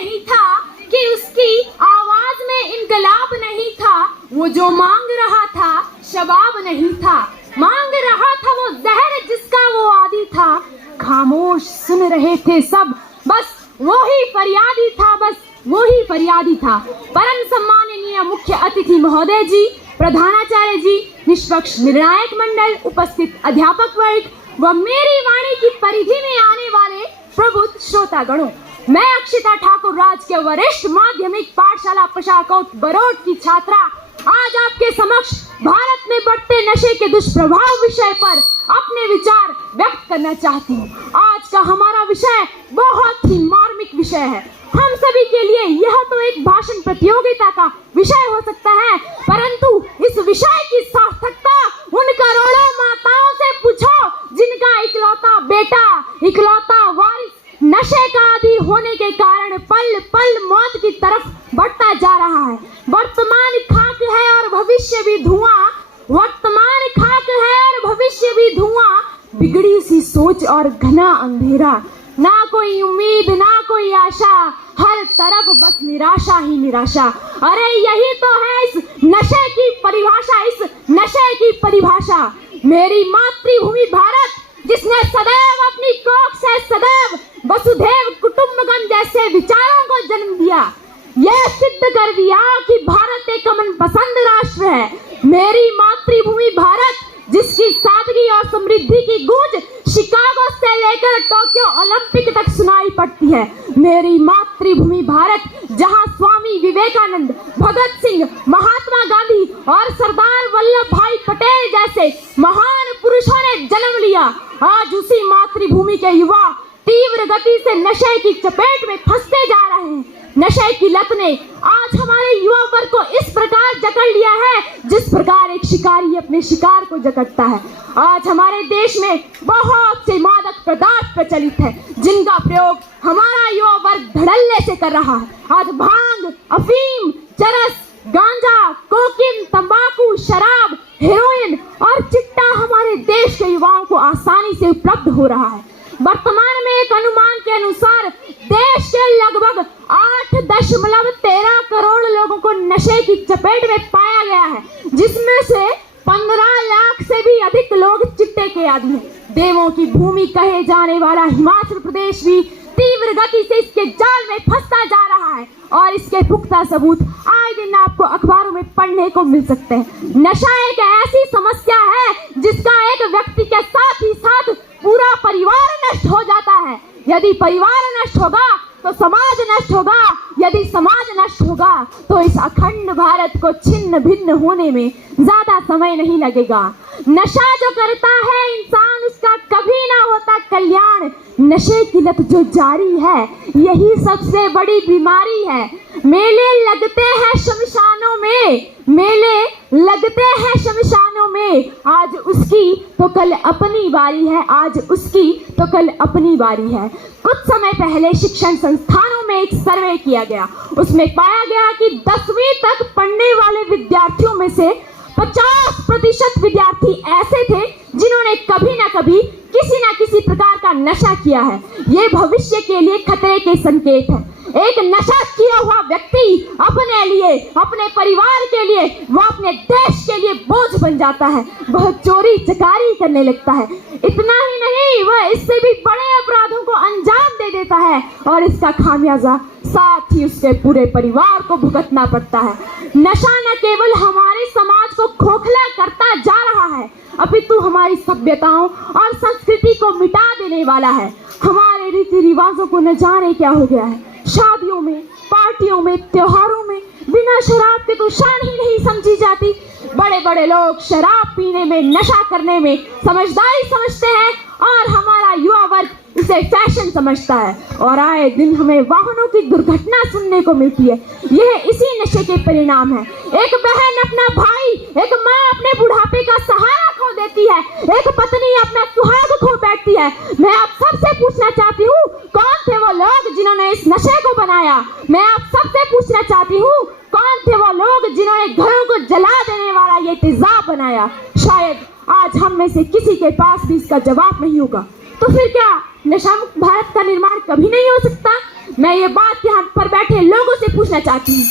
नहीं था, कि उसकी आवाज में इनकलाब नहीं था। वो जो मांग रहा था शबाब नहीं था, मांग रहा था वो जहर जिसका वो आदी था। खामोश सुन रहे थे सब, बस वो ही फरियादी था, बस वो ही फरियादी था। परम सम्माननीय मुख्य अतिथि महोदय जी, प्रधानाचार्य जी, निष्पक्ष निर्णायक मंडल, उपस्थित अध्यापक वर्ग व मेरी वाणी की परिधि में आने वाले प्रबुद्ध श्रोतागणों, मैं अक्षिता ठाकुर राजकीय वरिष्ठ माध्यमिक पाठशाला पशाकोट बरोड की छात्रा आज आपके समक्ष भारत में बढ़ते नशे के दुष्प्रभाव विषय पर अपने विचार व्यक्त करना चाहती हूँ। आज का हमारा विषय बहुत ही मार्मिक विषय है। हम सभी के लिए यह तो एक भाषण प्रतियोगिता का विषय हो सकता है, परंतु इस विषय की सार्थकता उन करोड़ों माताओं से पूछो जिनका इकलौता बेटा, इकलौता वारिस नशे का आदी होने के कारण पल पल मौत की तरफ बढ़ता जा रहा है। वर्तमान खाक है और भविष्य भी धुआं, वर्तमान खाक है और भविष्य भी धुआं, बिगड़ी सी सोच और घना अंधेरा, ना कोई उम्मीद ना कोई आशा, हर तरफ बस निराशा ही निराशा। अरे यही तो है इस नशे की परिभाषा, इस नशे की परिभाषा। मेरी मातृभूमि भारत, जिसने सदैव अपनी कोख से सदैव वसुधैव कुटुंबकम जैसे विचारों को जन्म दिया, यह सिद्ध कर दिया कि भारत एक अमन पसंद राष्ट्र है। मेरी मातृभूमि भारत, जिसकी सादगी और समृद्धि की गूंज शिकागो से लेकर टोक्यो ओलंपिक तक सुनाई पड़ती है। मेरी मातृभूमि भारत, जहां स्वामी विवेकानंद, भगत सिंह, महात्मा गांधी और सरदार वल्लभ भाई पटेल जैसे महान पुरुषों ने जन्म लिया। आज उसी मातृभूमि के युवा तीव्र गति से नशे की चपेट में फंसते जा रहे हैं। नशे की लत ने आज हमारे युवा वर्ग को इस प्रकार जकड़ लिया है जिस प्रकार एक शिकारी अपने शिकार को जकड़ता है। आज हमारे देश में बहुत से मादक पदार्थ प्रचलित है, जिनका प्रयोग हमारा युवा वर्ग धड़ल्ले से कर रहा है। आज भांग, अफीम, चरस, गांजा, कोकीन, तंबाकू, शराब, हेरोइन और चिट्टा हमारे देश के युवाओं को आसानी से उपलब्ध हो रहा है। वर्तमान में एक अनुमान के अनुसार देश के लगभग 8.13 करोड़ लोगों को नशे की चपेट में पाया गया है, जिसमें से 15 लाख से भी अधिक लोग चिट्टे के आदी हैं। देवों की भूमि कहे जाने वाला हिमाचल प्रदेश भी तीव्र गति से इसके जाल में फंसता जा रहा है और इसके पुख्ता सबूत आए दिन आपको अखबारों में पढ़ने को मिल सकते हैं। नशा एक ऐसी समस्या है जिसका एक व्यक्ति के साथ ही साथ पूरा परिवार नष्ट हो जाता है। यदि परिवार नष्ट होगा तो समाज नष्ट होगा, यदि समाज नष्ट होगा तो इस अखंड भारत को छिन्न भिन्न होने में ज्यादा समय नहीं लगेगा। नशा जो करता है इंसान, उसका कभी ना होता कल्याण। नशे की लत जो जारी है, यही सबसे बड़ी बीमारी है। मेले लगते हैं शमशानों में, मेले लगते हैं शमशानों में, आज उसकी तो कल अपनी बारी है, आज उसकी तो कल अपनी बारी है। कुछ समय पहले शिक्षण संस्थानों में एक सर्वे किया गया, उसमें पाया गया कि 10वीं तक पढ़ने वाले विद्यार्थियों में से 50% विद्यार्थी ऐसे थे जिन्होंने कभी ना कभी किसी न किसी प्रकार का नशा किया है। ये भविष्य के लिए खतरे के संकेत है। एक नशा किया हुआ व्यक्ति अपने लिए, अपने परिवार के लिए, वह अपने देश के लिए बोझ बन जाता है। वह चोरी चकारी करने लगता है। इतना ही नहीं, वह इससे भी बड़े अपराधों को अंजाम दे देता है और इसका खामियाजा साथ ही उसके पूरे परिवार को भुगतना पड़ता है। नशा न केवल हमारे समाज को खोखला करता जा रहा है, अपितु हमारी सभ्यताओं और संस्कृति को मिटा देने वाला है। हमारे रीति रिवाजों को न जाने क्या हो गया है। शादियों में, पार्टियों में, त्योहारों में बिना शराब के तो शान ही नहीं समझी जाती। बड़े बड़े लोग शराब पीने में, नशा करने में समझदारी समझते हैं और हमारा युवा वर्ग इसे फैशन समझता है और आए दिन हमें वाहनों की दुर्घटना सुनने को मिलती है। यह इसी नशे के परिणाम है। एक बहन अपना भाई, एक माँ अपने बुढ़ापे का सहारा खो देती है, एक पत्नी अपना सुहाग खो बैठती है। मैं आप सबसे पूछना चाहती हूँ, कौन थे वो लोग जिन्होंने इस नशे को बनाया? मैं आप सबसे पूछना चाहती हूँ, कौन थे वो लोग जिन्होंने घरों को जला देने वाला ये तेजाब बनाया? शायद आज हम में से किसी के पास भी इसका जवाब नहीं होगा। तो फिर क्या नशा मुक्त भारत का निर्माण कभी नहीं हो सकता? मैं ये बात यहाँ पर बैठे लोगों से पूछना चाहती हूँ,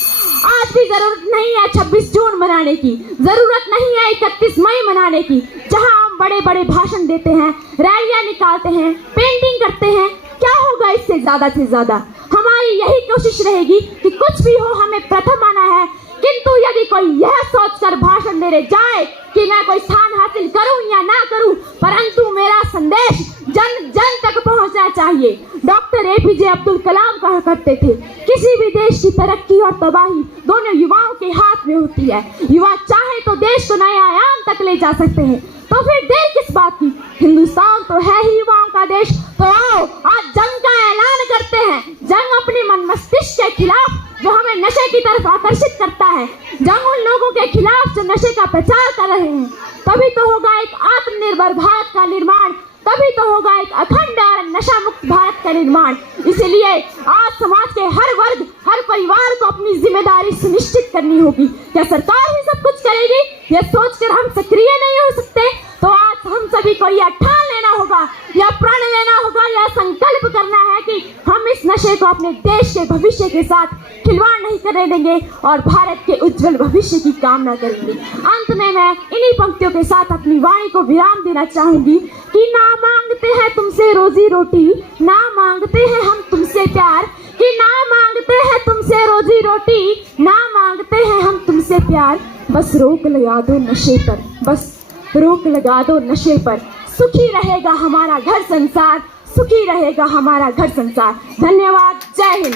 आज भी जरूरत नहीं है 26 जून मनाने की, जरूरत नहीं है 31 मई मनाने की, जहाँ हम बड़े बड़े भाषण देते हैं, रैलियां निकालते हैं, पेंटिंग करते हैं। क्या होगा इससे ज्यादा से ज्यादा? हमारी यही कोशिश रहेगी कि कुछ भी हो हमें प्रथम आना है। किंतु यदि कोई यह सोचकर भाषण देने जाए कि मैं कोई स्थान हासिल करूं या ना करूं, परंतु मेरा संदेश जन जन तक पहुंचना चाहिए। डॉक्टर एपीजे अब्दुल कलाम कहा करते थे, किसी भी देश की तरक्की और तबाही दोनों युवाओं के हाथ में होती है। युवा चाहे तो देश को नए आयाम तक ले जा सकते हैं, तो फिर देर किस बात की? हिंदुस्तान तो है ही युवाओं का देश। तो आओ आज जंग का ऐलान करते हैं, जंग अपने मन मस्तिष्क के खिलाफ जो हमें नशे की तरफ आकर्षित करता है, जंग उन लोगों के खिलाफ जो नशे का प्रचार कर रहे हैं। तभी तो होगा एक आत्मनिर्भर भारत का निर्माण, तभी तो होगा एक अखंड और नशा मुक्त भारत का निर्माण। इसलिए आज समाज के हर वर्ग, हर परिवार को अपनी जिम्मेदारी सुनिश्चित करनी होगी। क्या सरकार ही सब कुछ करेगी? यह सोचकर हम सक्रिय नहीं हो सकते। तो आज हम सभी को यह ठान लेना होगा, यह प्रण लेना होगा, यह संकल्प करना है कि हम इस नशे को अपने देश के भविष्य के साथ खिलवाड़ नहीं करने देंगे और भारत के उज्जवल भविष्य की कामना करेंगे। अंत में मैं इन्हीं पंक्तियों के साथ अपनी वाणी को विराम देना चाहूंगी कि ना मांगते हैं तुमसे रोजी रोटी, ना मांगते हैं हम तुमसे प्यार, कि ना मांगते हैं तुमसे रोजी रोटी, ना मांगते हैं हम तुमसे प्यार। बस रोक लगा दो नशे पर, बस रोक लगा दो नशे पर। सुखी रहेगा हमारा घर संसार, सुखी रहेगा हमारा घर संसार। धन्यवाद। जय हिंद।